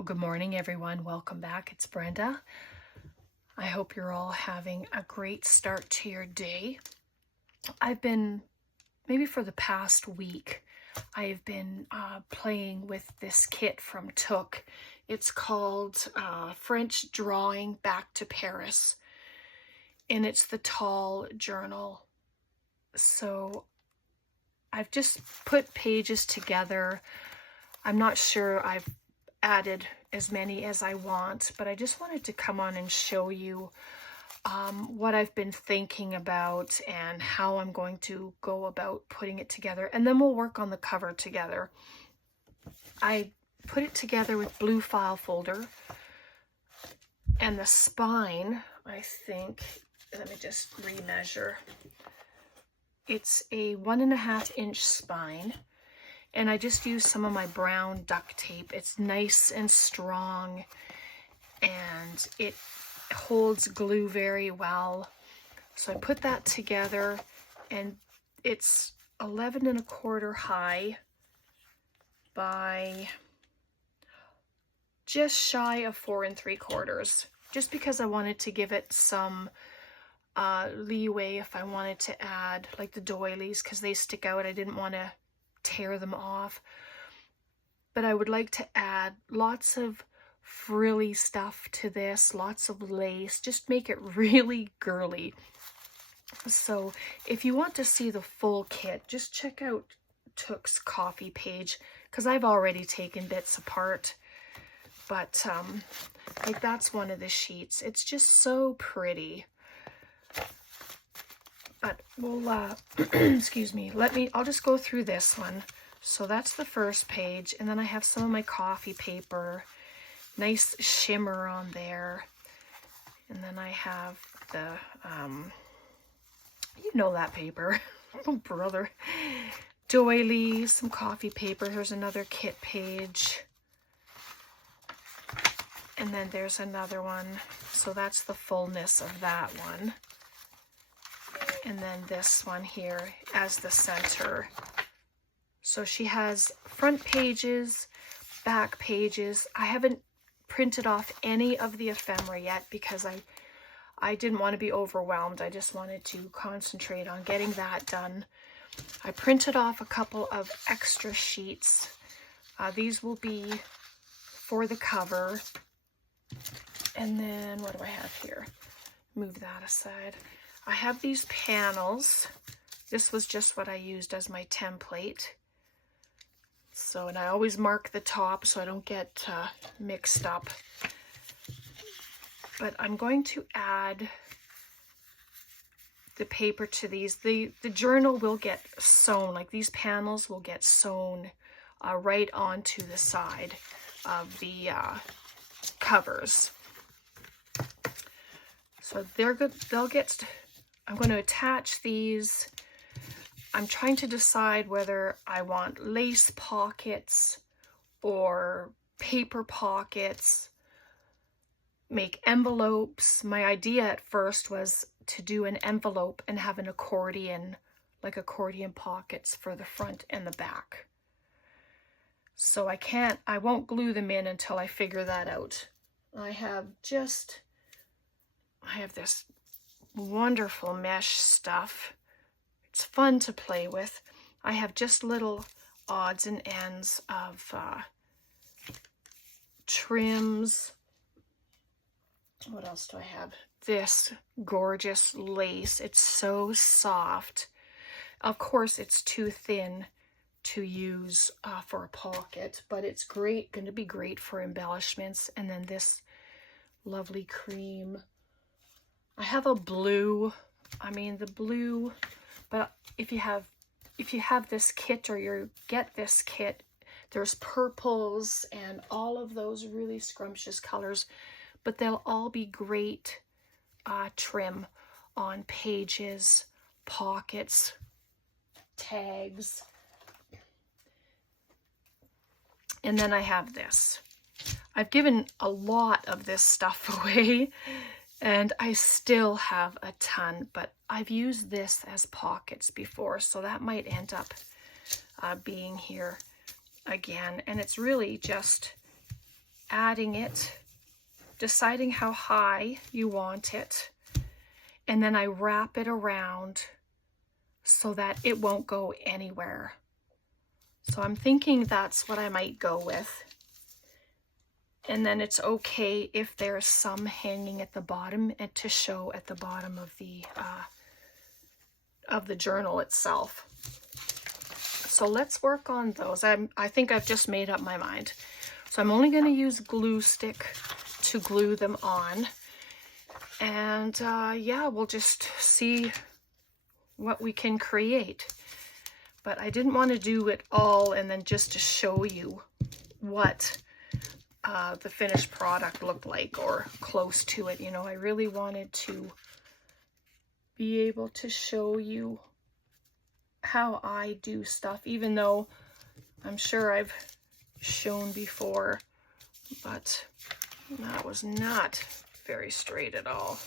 Well, good morning, everyone. Welcome back. It's Brenda. I hope you're all having a great start to your day. I've been, maybe for the past week, I've been playing with this kit from Took. It's called French Drawing Back to Paris, and it's the tall journal. So I've just put pages together. I'm not sure I've added as many as I want, but I just wanted to come on and show you what I've been thinking about and how I'm going to go about putting it together, and then we'll work on the cover together. I put it together with blue file folder, and the spine, I think, let me just remeasure. It's a 1.5 inch spine. And I just used some of my brown duct tape. It's nice and strong, and it holds glue very well. So I put that together, and it's 11.25 high by just shy of 4.75, just because I wanted to give it some leeway if I wanted to add like the doilies, because they stick out. I didn't want to tear them off, but I would like to add lots of frilly stuff to this, lots of lace, just make it really girly. So if you want to see the full kit, just check out Took's coffee page, because I've already taken bits apart, but like that's one of the sheets. It's just so pretty. But we'll, excuse me, I'll just go through this one. So that's the first page, and then I have some of my coffee paper, nice shimmer on there. And then I have the, you know that paper, oh brother, doily, some coffee paper. Here's another kit page. And then there's another one. So that's the fullness of that one. And then this one here as the center. So she has front pages, back pages. I haven't printed off any of the ephemera yet because I didn't want to be overwhelmed. I just wanted to concentrate on getting that done. I printed off a couple of extra sheets. These will be for the cover. And then what do I have here? Move that aside. I have these panels. This was just what I used as my template. So, and I always mark the top so I don't get mixed up. But I'm going to add the paper to these. The journal will get sewn, like these panels will get sewn right onto the side of the covers. So they're good. They'll get. I'm going to attach these. I'm trying to decide whether I want lace pockets or paper pockets, make envelopes. My idea at first was to do an envelope and have an accordion, like accordion pockets for the front and the back. So I won't glue them in until I figure that out. I have this wonderful mesh stuff. It's fun to play with. I have just little odds and ends of trims. What else do I have? This gorgeous lace. It's so soft. Of course, it's too thin to use for a pocket, but it's going to be great for embellishments. And then this lovely cream. I have a blue. The blue. But if you have this kit, or you get this kit, there's purples and all of those really scrumptious colors, but they'll all be great trim on pages, pockets, tags. And then I have this. I've given a lot of this stuff away, and I still have a ton, but I've used this as pockets before, so that might end up being here again. And it's really just adding it, deciding how high you want it, and then I wrap it around so that it won't go anywhere. So I'm thinking that's what I might go with. And then it's okay if there's some hanging at the bottom and to show at the bottom of the journal itself. So let's work on those. I think I've just made up my mind. So I'm only going to use glue stick to glue them on. And yeah, we'll just see what we can create. But I didn't want to do it all and then just to show you what the finished product looked like, or close to it. You know, I really wanted to be able to show you how I do stuff, even though I'm sure I've shown before, but that was not very straight at all.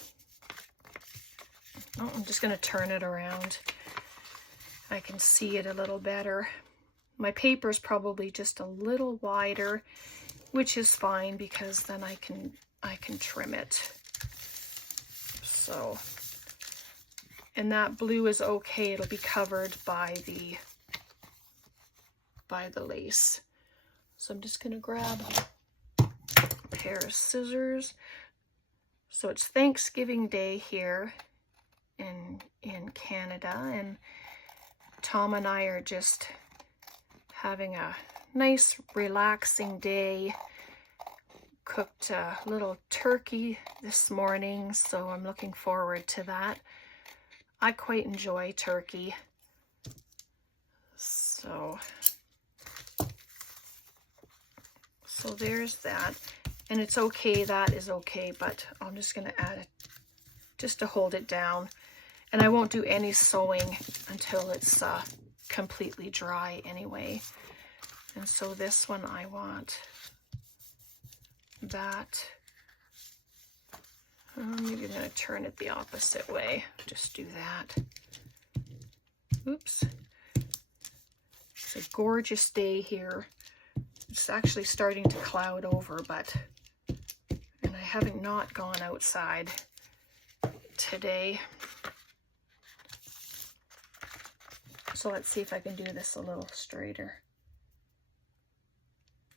Oh, I'm just going to turn it around. I can see it a little better. My paper is probably just a little wider, which is fine because then I can trim it. So, and that blue is okay. It'll be covered by the lace. So I'm just going to grab a pair of scissors. So it's Thanksgiving Day here in Canada, and Tom and I are just having a nice relaxing day. Cooked a little turkey this morning, so I'm looking forward to that. I quite enjoy turkey. So there's that. And it's okay, that is okay, but I'm just going to add it just to hold it down. And I won't do any sewing until it's completely dry anyway. And so this one I want that. Maybe I'm going to turn it the opposite way. Just do that. Oops. It's a gorgeous day here. It's actually starting to cloud over, and I haven't not gone outside today. So let's see if I can do this a little straighter.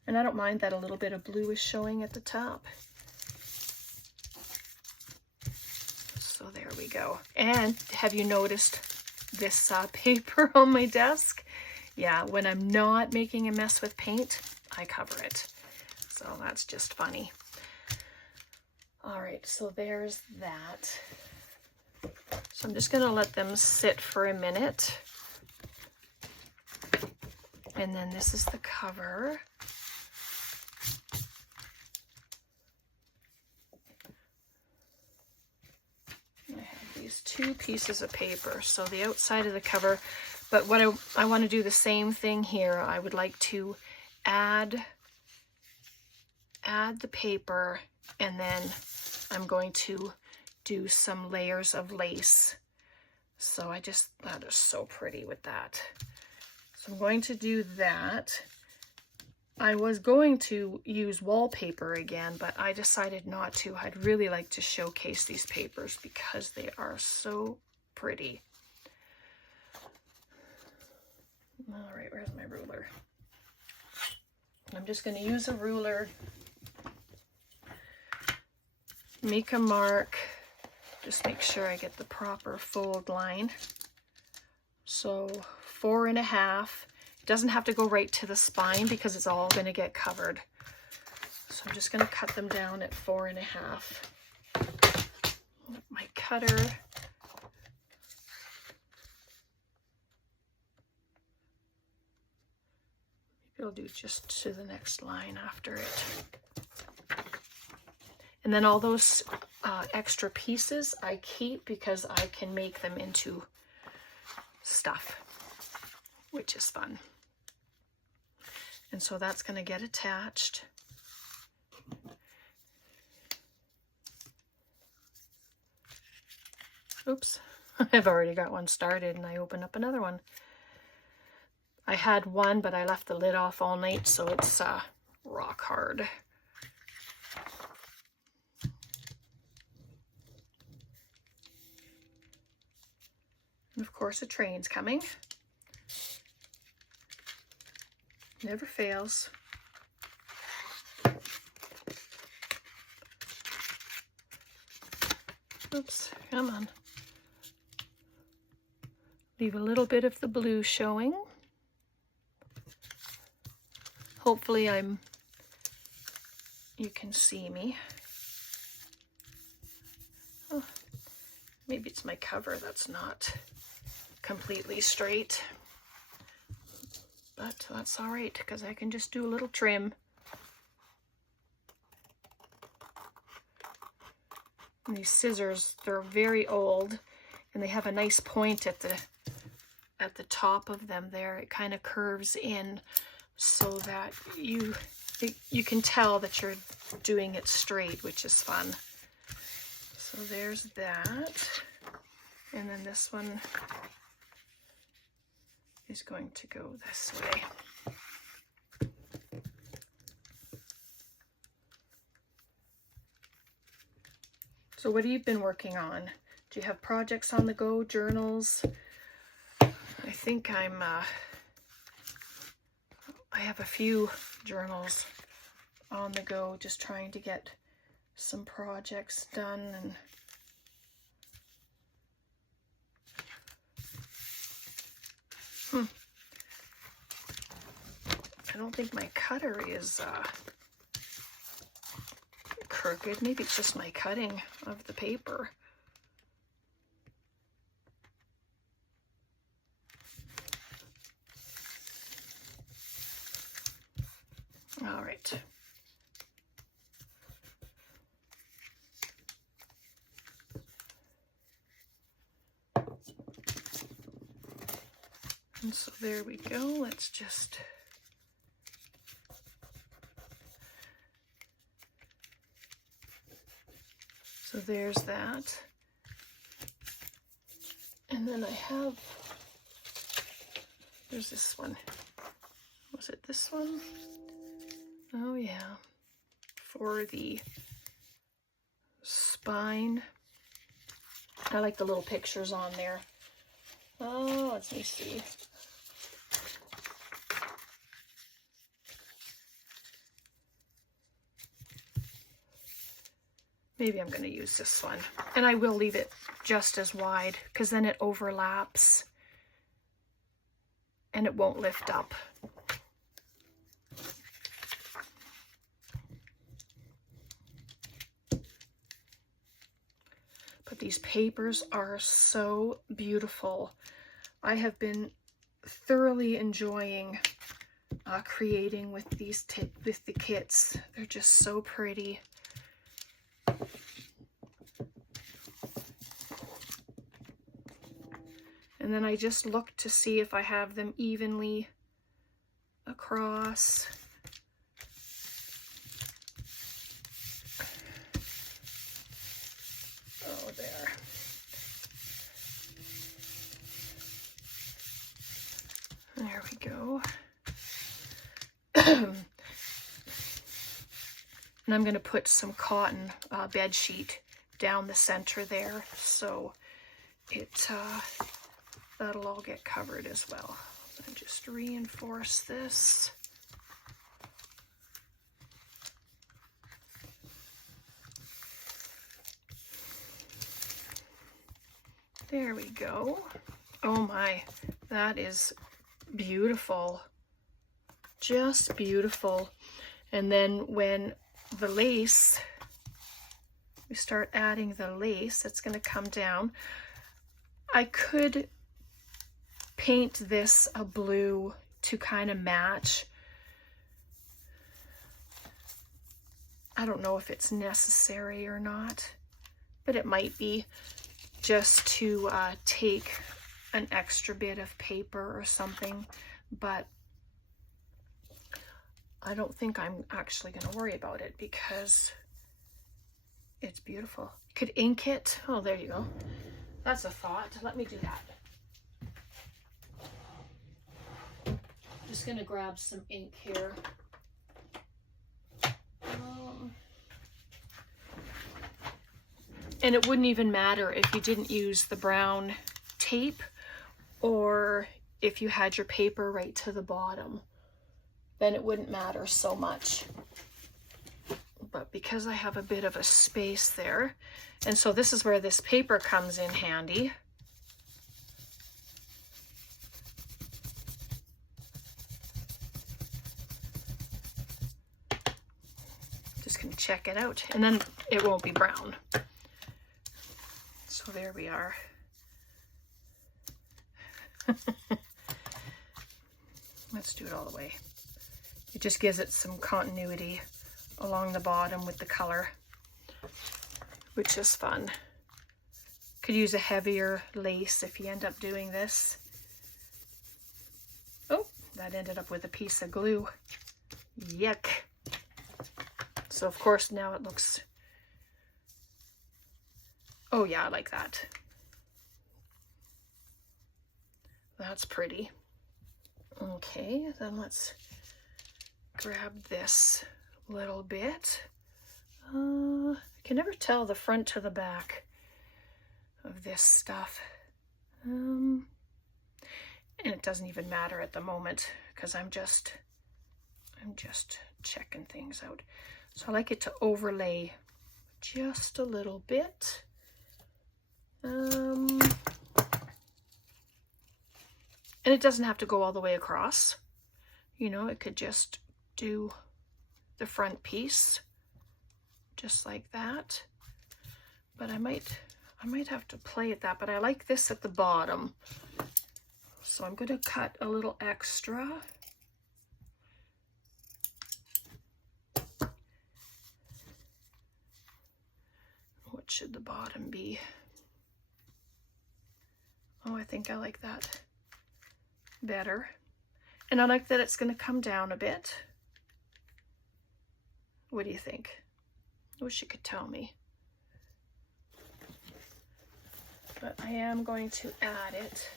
And I don't mind that a little bit of blue is showing at the top. So there we go. And have you noticed this paper on my desk? Yeah, when I'm not making a mess with paint, I cover it. So that's just funny. All right, so there's that. So I'm just going to let them sit for a minute. And then this is the cover. I have these two pieces of paper, so the outside of the cover. But what I want to do the same thing here. I would like to add the paper, and then I'm going to do some layers of lace. So that is so pretty with that. So I'm going to do that. I was going to use wallpaper again, but I decided not to. I'd really like to showcase these papers because they are so pretty. All right, where's my ruler? I'm just going to use a ruler, make a mark, just make sure I get the proper fold line. So 4.5. It doesn't have to go right to the spine because it's all going to get covered. So I'm just going to cut them down at 4.5. My cutter. Maybe I'll do just to the next line after it. And then all those extra pieces I keep because I can make them into stuff, which is fun. And so that's going to get attached. Oops, I've already got one started and I opened up another one. I had one, but I left the lid off all night, so it's rock hard. course, a train's coming. Never fails. Oops, come on. Leave a little bit of the blue showing. Hopefully you can see me. Oh, maybe it's my cover that's not completely straight. But that's all right, because I can just do a little trim. And these scissors, they're very old, and they have a nice point at the top of them there. It kind of curves in so that you can tell that you're doing it straight, which is fun. So there's that. And then this one is going to go this way. So what have you been working on? Do you have projects on the go, journals? I think I have a few journals on the go, just trying to get some projects done. And I don't think my cutter is crooked. Maybe it's just my cutting of the paper. All right. And so there we go. Let's just so there's that. And then I have, there's this one. Was it this one? Oh yeah, for the spine. I like the little pictures on there. Oh, let me see. Maybe I'm going to use this one. And I will leave it just as wide, because then it overlaps and it won't lift up. But these papers are so beautiful. I have been thoroughly enjoying creating with these with the kits. They're just so pretty. And then I just look to see if I have them evenly across. Oh, there. There we go. And I'm going to put some cotton bed sheet down the center there, so it that'll all get covered as well. And just reinforce this. There we go. Oh my, that is beautiful. Just beautiful. And then when the lace, we start adding the lace, it's going to come down. I could paint this a blue to kind of match. I don't know if it's necessary or not, but it might be, just to take an extra bit of paper or something. But I don't think I'm actually going to worry about it because it's beautiful. Could ink it. Oh, there you go. That's a thought. Let me do that. Just going to grab some ink here. And it wouldn't even matter if you didn't use the brown tape or if you had your paper right to the bottom, then it wouldn't matter so much. But because I have a bit of a space there, and so this is where this paper comes in handy. Just gonna check it out, and then it won't be brown. So there we are. Let's do it all the way. It just gives it some continuity along the bottom with the color, which is fun. Could use a heavier lace if you end up doing this. Oh, that ended up with a piece of glue. Yuck. So of course now it looks, oh yeah, I like that. That's pretty. Okay, then let's grab this little bit. I can never tell the front to the back of this stuff. And it doesn't even matter at the moment because I'm just checking things out. So I like it to overlay just a little bit. And it doesn't have to go all the way across. You know, it could just do the front piece just like that. But I might have to play at that, but I like this at the bottom. So I'm going to cut a little extra. What should the bottom be? Oh, I think I like that better. And I like that it's going to come down a bit. What do you think? I wish you could tell me. But I am going to add it.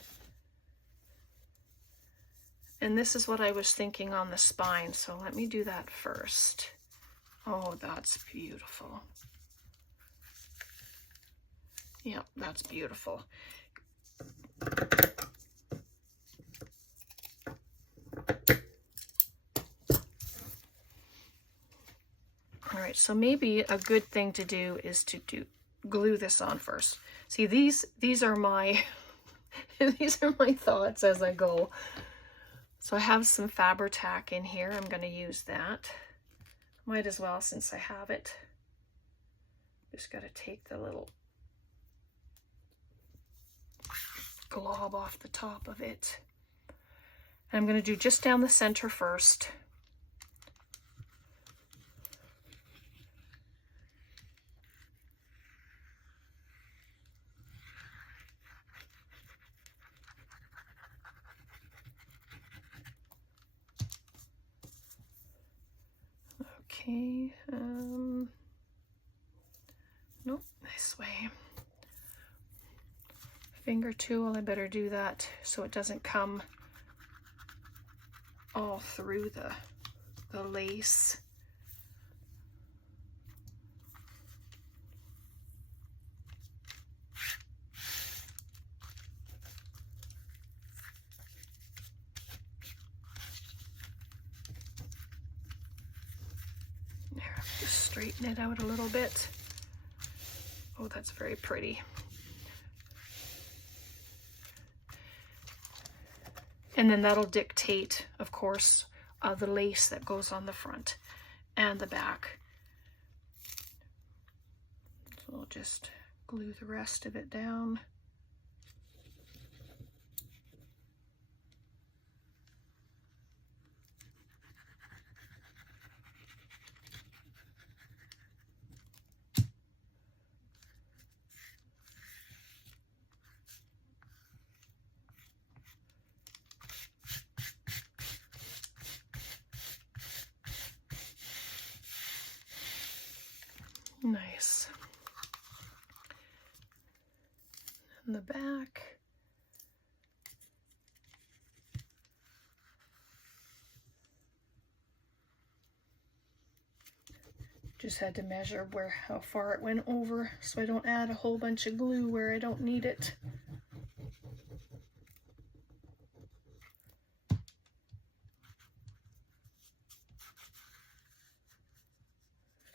And this is what I was thinking on the spine, so let me do that first. Oh, that's beautiful. Yep, that's beautiful. All right, so maybe a good thing to do is to glue this on first. See, these are my these are my thoughts as I go. So I have some Fabri-Tac in here. I'm going to use that. Might as well since I have it. Just got to take the little glob off the top of it. And I'm going to do just down the center first. Okay, nope, this way. Finger tool, I better do that so it doesn't come all through the lace. Just straighten it out a little bit. Oh, that's very pretty. And then that'll dictate, of course, the lace that goes on the front and the back. So we'll just glue the rest of it down. Nice. And the back. Just had to measure how far it went over so I don't add a whole bunch of glue where I don't need it.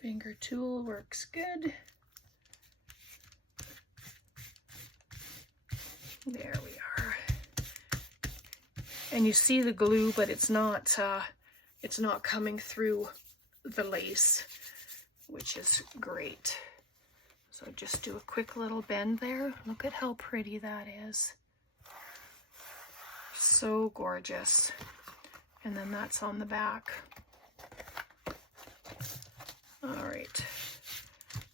Finger tool works good. There we are. And you see the glue, but it's not coming through the lace, which is great. So just do a quick little bend there. Look at how pretty that is. So gorgeous. And then that's on the back. All right,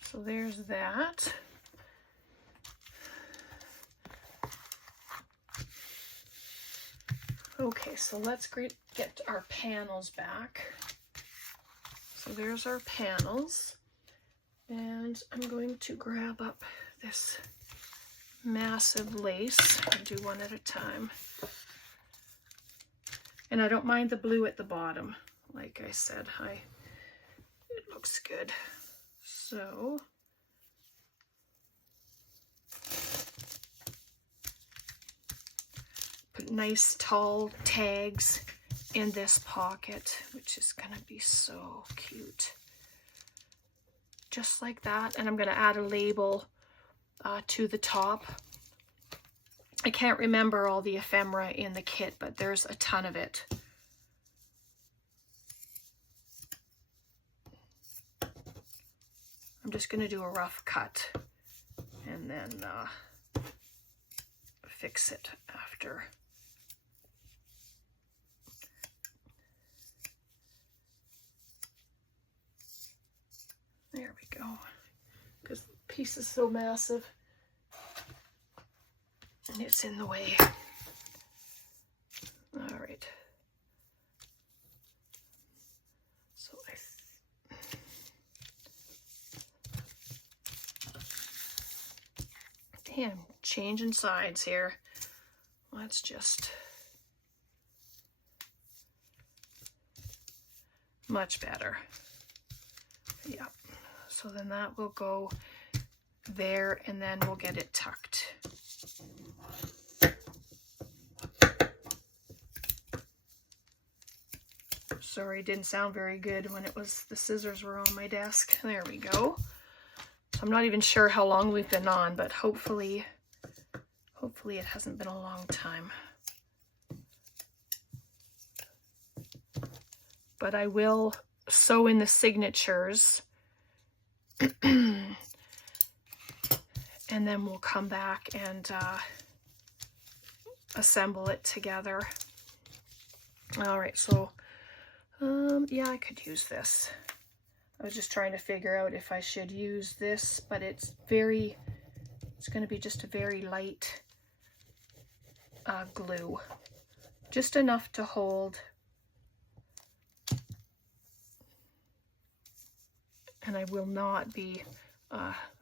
so there's that. Okay, so let's get our panels back. So there's our panels. And I'm going to grab up this massive lace and do one at a time. And I don't mind the blue at the bottom. Like I said, it looks good. So put nice tall tags in this pocket, which is gonna be so cute. Just like that. And I'm gonna add a label to the top. I can't remember all the ephemera in the kit, but there's a ton of it. I'm just going to do a rough cut and then fix it after. There we go. Because the piece is so massive and it's in the way. All right. So I'm changing sides here. Let's just, much better. Yeah. So then that will go there and then we'll get it tucked. Sorry, it didn't sound very good when the scissors were on my desk. There we go. So I'm not even sure how long we've been on, but hopefully it hasn't been a long time. But I will sew in the signatures and then we'll come back and assemble it together. All right, so yeah, I could use this. I was just trying to figure out if I should use this, but it's going to be just a very light glue, just enough to hold. And I will not be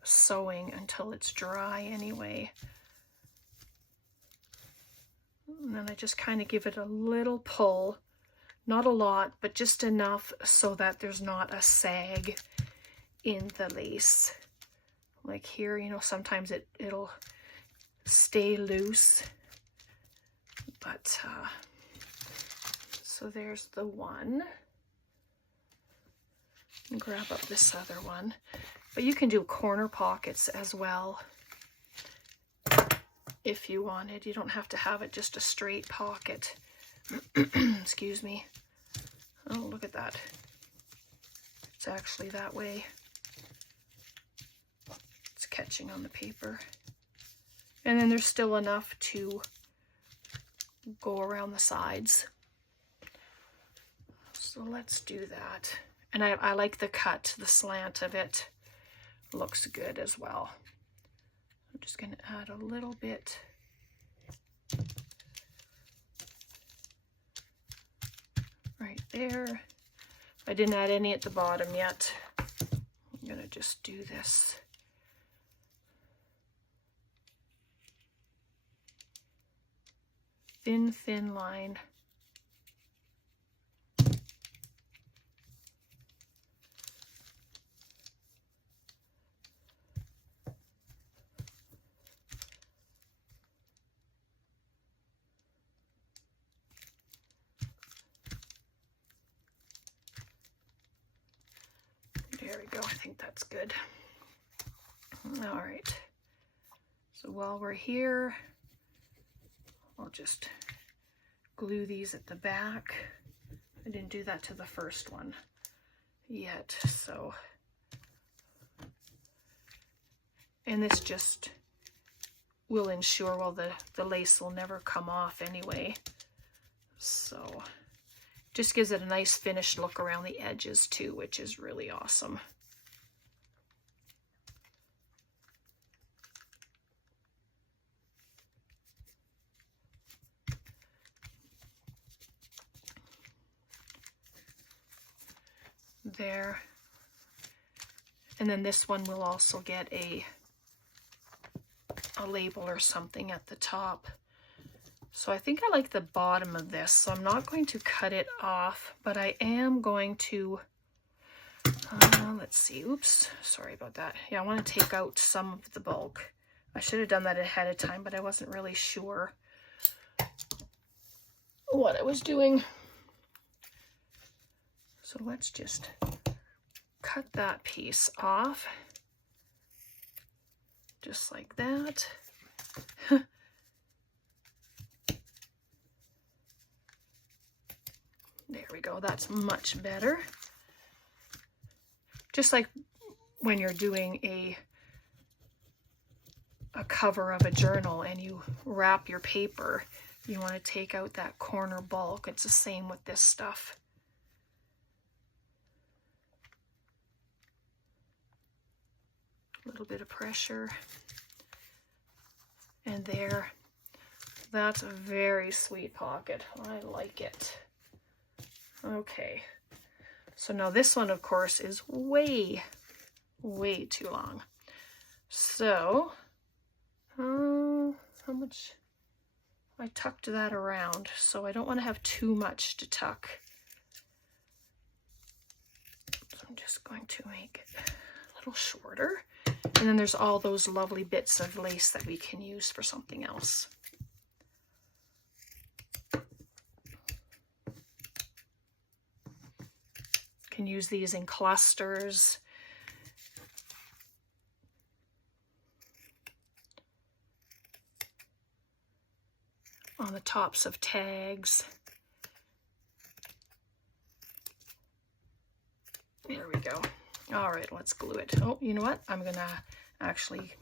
sewing until it's dry anyway. And then I just kind of give it a little pull. Not a lot, but just enough so that there's not a sag in the lace. Like here, you know, sometimes it'll stay loose. But, so there's the one. And grab up this other one. But you can do corner pockets as well if you wanted. You don't have to have it just a straight pocket. Excuse me. Oh, look at that. It's actually that way. It's catching on the paper. And then there's still enough to go around the sides. So let's do that. And I like the cut, the slant of it. Looks good as well. I'm just going to add a little bit. Right there. I didn't add any at the bottom yet. I'm going to just do this. Thin line. There we go. I think that's good. All right. So while we're here, I'll just glue these at the back. I didn't do that to the first one yet, so. And this just will ensure, well, the lace will never come off anyway. So just gives it a nice finished look around the edges too, which is really awesome. There. And then this one will also get a label or something at the top. So I think I like the bottom of this, so I'm not going to cut it off, but I am going to, let's see, oops, sorry about that. Yeah, I want to take out some of the bulk. I should have done that ahead of time, but I wasn't really sure what I was doing. So let's just cut that piece off, just like that. There we go, that's much better. Just like when you're doing a cover of a journal and you wrap your paper, you want to take out that corner bulk. It's the same with this stuff. A little bit of pressure. And there, that's a very sweet pocket. I like it. Okay, so now this one, of course, is way too long. So, how much? I tucked that around, so I don't want to have too much to tuck. So I'm just going to make it a little shorter. And then there's all those lovely bits of lace that we can use for something else. Can use these in clusters. On the tops of tags. There we go. All right, let's glue it. Oh, you know what? I'm gonna actually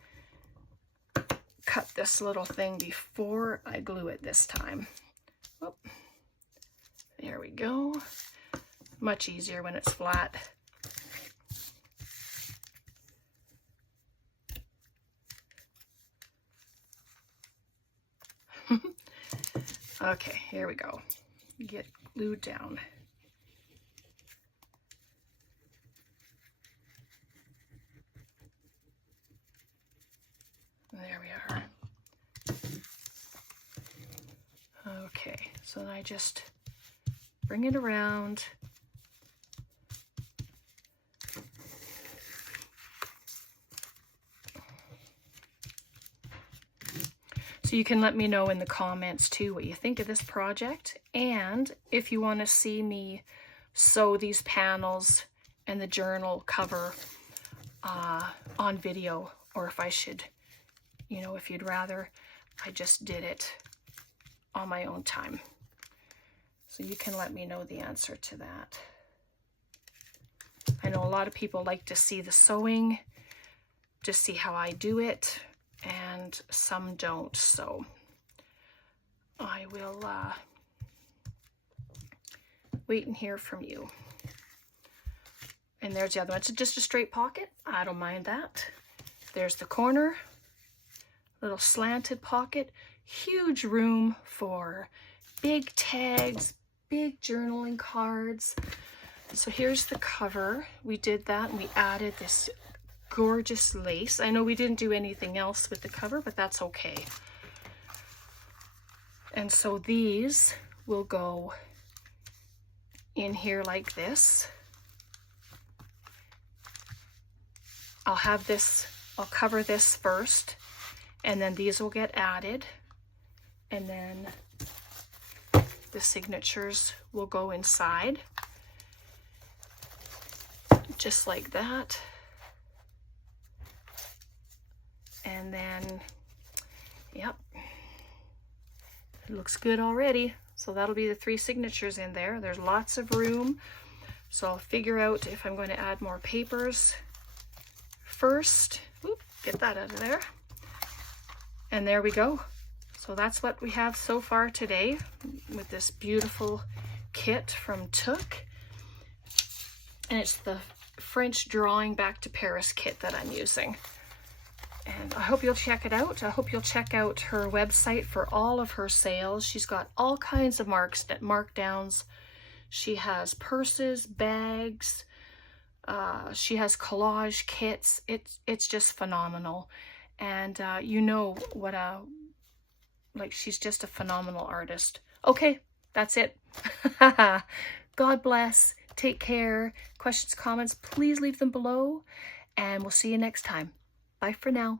cut this little thing before I glue it this time. Oh, there we go. Much easier when it's flat. Okay, here we go. Get glued down. There we are. Okay, so then I just bring it around. So you can let me know in the comments too what you think of this project, and if you want to see me sew these panels and the journal cover on video, or if I should, you know, if you'd rather I just did it on my own time. So you can let me know the answer to that. I know a lot of people like to see the sewing, to see how I do it, and some don't, so I will wait and hear from you. And there's the other one. It's just a straight pocket. I don't mind that. There's the corner, little slanted pocket, huge room for big tags, big journaling cards. So here's the cover. We did that and we added this gorgeous lace. I know we didn't do anything else with the cover, but that's okay. And so these will go in here like this. I'll cover this first, and then these will get added, and then the signatures will go inside. just like that. And then, yep, it looks good already. So that'll be the 3 signatures in there. There's lots of room. So I'll figure out if I'm going to add more papers first. Oop, get that out of there. And there we go. So that's what we have so far today with this beautiful kit from Took. And it's the French Drawing Back to Paris kit that I'm using. And I hope you'll check it out. I hope you'll check out her website for all of her sales. She's got all kinds of markdowns. She has purses, bags. She has collage kits. It's just phenomenal. And you know what she's just a phenomenal artist. Okay, that's it. God bless. Take care. Questions, comments, please leave them below. And we'll see you next time. Bye for now.